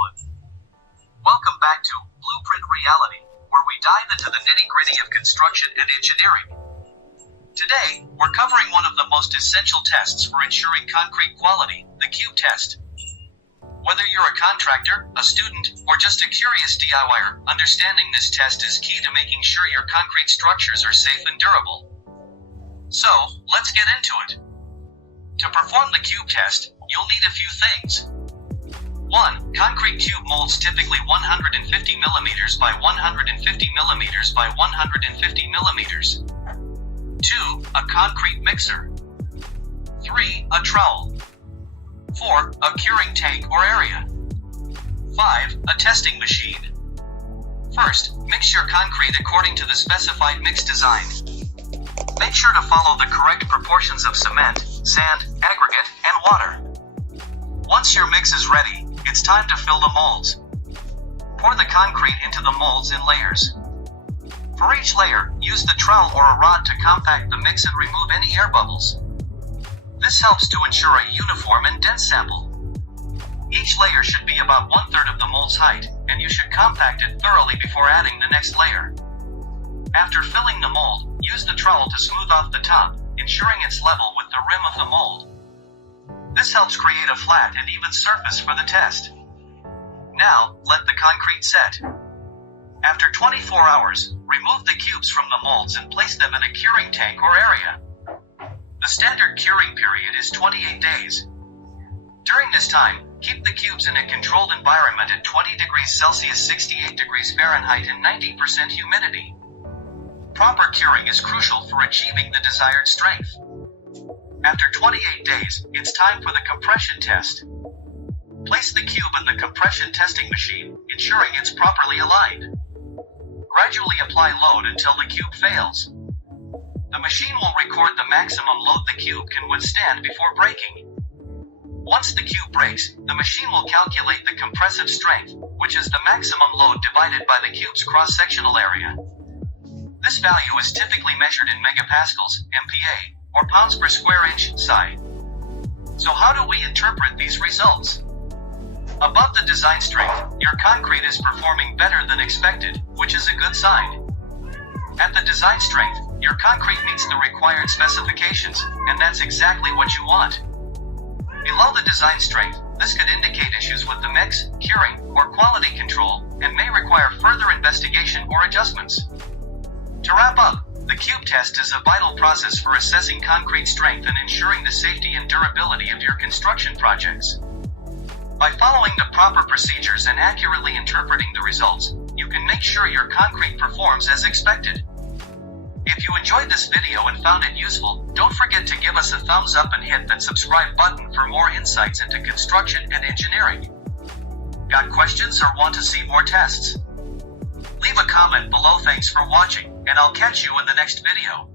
everyone. Welcome back to Blueprint Reality, where we dive into the nitty-gritty of construction and engineering. Today, we're covering one of the most essential tests for ensuring concrete quality, the cube test. Whether you're a contractor, a student, or just a curious DIYer, understanding this test is key to making sure your concrete structures are safe and durable. So, let's get into it. To perform the cube test, you'll need a few things. 1. Concrete cube molds, typically 150 millimeters by 150 millimeters by 150 millimeters. 2. A concrete mixer. 3. A trowel. 4. A curing tank or area. 5. A testing machine. First, mix your concrete according to the specified mix design. Make sure to follow the correct proportions of cement, sand, aggregate, and water. Once your mix is ready, it's time to fill the molds. Pour the concrete into the molds in layers. For each layer, use the trowel or a rod to compact the mix and remove any air bubbles. This helps to ensure a uniform and dense sample. Each layer should be about 1/3 of the mold's height, and you should compact it thoroughly before adding the next layer. After filling the mold, use the trowel to smooth off the top, ensuring it's level with the rim of the mold. This helps create a flat and even surface for the test. Now, let the concrete set. After 24 hours, remove the cubes from the molds and place them in a curing tank or area. The standard curing period is 28 days. During this time, keep the cubes in a controlled environment at 20 degrees Celsius, 68 degrees Fahrenheit, and 90% humidity. Proper curing is crucial for achieving the desired strength. After 28 days, it's time for the compression test. Place the cube in the compression testing machine, ensuring it's properly aligned. Gradually apply load until the cube fails. The machine will record the maximum load the cube can withstand before breaking. Once the cube breaks, the machine will calculate the compressive strength, which is the maximum load divided by the cube's cross-sectional area. This value is typically measured in megapascals, MPa, or pounds per square inch, SI. So how do we interpret these results? Above the design strength, your concrete is performing better than expected, which is a good sign. At the design strength, your concrete meets the required specifications, and that's exactly what you want. Below the design strength, this could indicate issues with the mix, curing, or quality control, and may require further investigation or adjustments. To wrap up, the cube test is a vital process for assessing concrete strength and ensuring the safety and durability of your construction projects. By following the proper procedures and accurately interpreting the results, you can make sure your concrete performs as expected. If you enjoyed this video and found it useful, don't forget to give us a thumbs up and hit that subscribe button for more insights into construction and engineering. Got questions or want to see more tests? Leave a comment below. Thanks for watching, and I'll catch you in the next video.